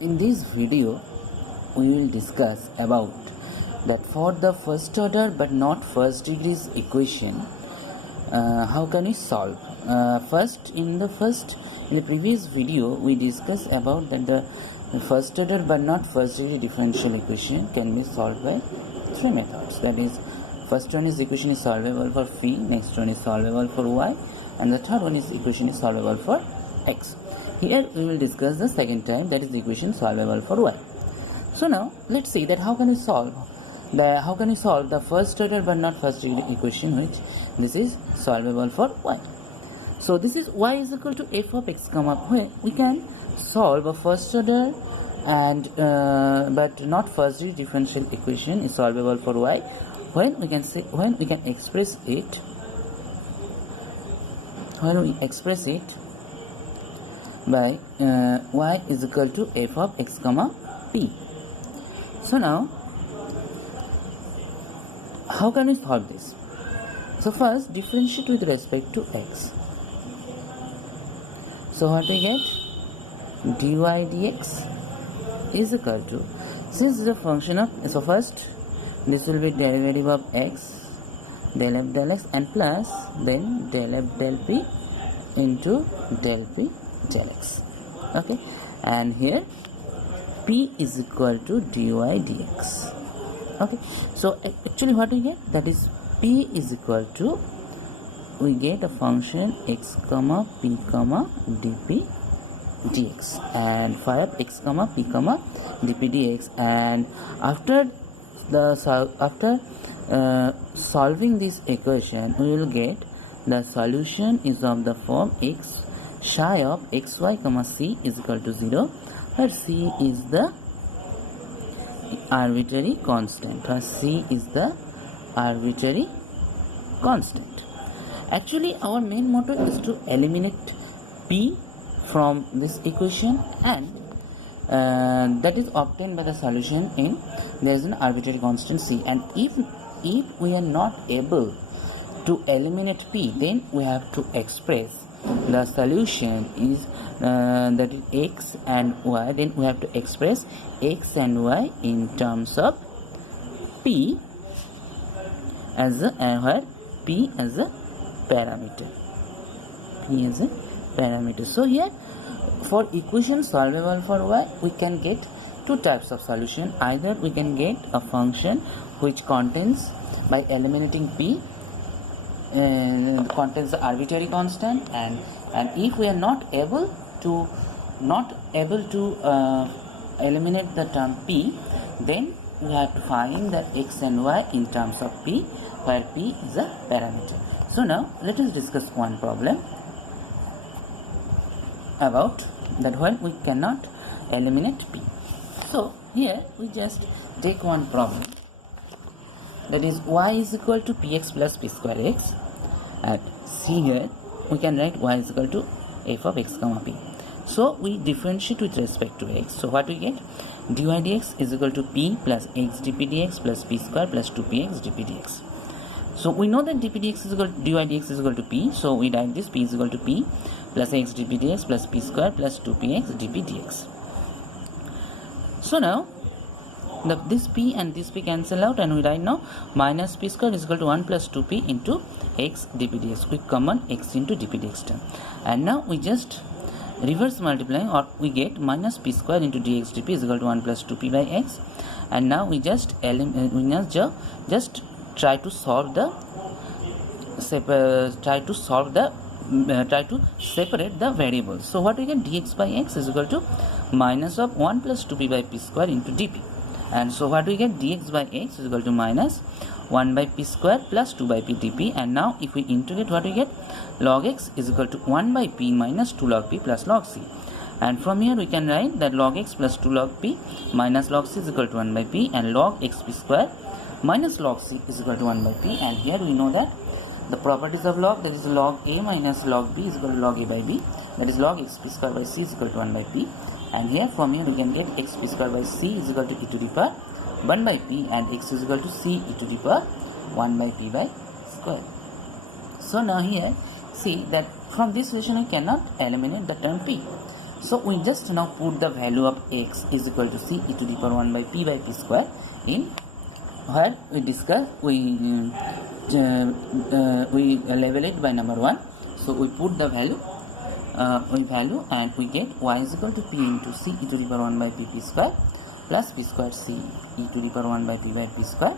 In this video, we will discuss about that for the first order but not first degrees equation, how can we solve? In the previous video, we discussed about that the first order but not first degree differential equation can be solved by three methods. That is, first one is equation is solvable for phi, next one is solvable for y, and the third one is equation is solvable for x. Here we will discuss the second type, that is the equation solvable for y. So now let's see that how can we solve the first order but not first degree equation, which this is solvable for y. So this is y is equal to f of x comma, where we can solve a first order and but not first degree differential equation is solvable for y when we can express it by y is equal to f of x comma p. So now how can we solve this? So first differentiate with respect to x. So what we get? Dy dx is equal to, since the function of, so first this will be derivative of x, del f del x, and plus then del f del p into del p del x. Okay, and here p is equal to dy dx. Okay, so actually what we get, that is p is equal to, we get a function x comma p comma dp dx, and phi of x comma p comma dp dx. And after solving this equation, we will get the solution is of the form x psi of xy comma c is equal to 0, where c is the arbitrary constant. Actually, our main motto is to eliminate p from this equation, and that is obtained by the solution in there is an arbitrary constant c. And if we are not able to eliminate p, then we have to express the solution is that is x and y. Then we have to express x and y in terms of p as a, where p as a parameter. So here for equation solvable for y, we can get two types of solution. Either we can get a function which contains, by eliminating p, contains the arbitrary constant, and if we are not able to eliminate the term p, then we have to find that x and y in terms of p, where p is a parameter. So now let us discuss one problem about that when we cannot eliminate p. So here we just take one problem, that is y is equal to px plus p square x, and see here we can write y is equal to f of x comma p. So we differentiate with respect to x. So what we get? Dy dx is equal to p plus x dp dx plus p square plus 2px dp dx. So we know that dy dx is equal to p, so we write this p is equal to p plus x dp dx plus p square plus 2px dp dx. So now this p and this p cancel out, and we write now minus p square is equal to 1 plus 2p into x dp dx. Quick common x into dp dx term, and now we just reverse multiplying, or we get minus p square into dx dp is equal to 1 plus 2p by x. And now we just try to separate the variables. So what we get? Dx by x is equal to minus of 1 plus 2p by p square into dp. And so what we get? Dx by x is equal to minus 1 by p square plus 2 by p dp. And now if we integrate, what we get? Log x is equal to 1 by p minus 2 log p plus log c. And from here we can write that log x plus 2 log p minus log c is equal to 1 by p, and log xp square minus log c is equal to 1 by p. And here we know that the properties of log, that is log a minus log b is equal to log a by b, that is log xp square by c is equal to 1 by p. And here from here we can get xp square by c is equal to e to the power 1 by p, and x is equal to c e to the power 1 by p by square. So now here see that from this relation we cannot eliminate the term p. So we just now put the value of x is equal to c e to the power 1 by p square in where we discuss we label it by number 1. So we put the value and we get y is equal to p into c e to the power 1 by p square plus p square c e to the power 1 by p square,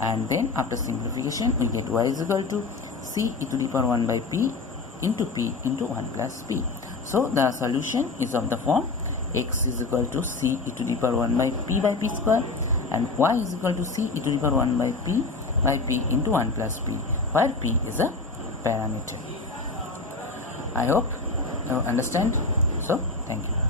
and then after simplification we get y is equal to c e to the power 1 by p into 1 plus p. So the solution is of the form x is equal to c e to the power 1 by p square and y is equal to c e to the power 1 by p into 1 plus p, where p is a parameter. I hope you understand. So thank you.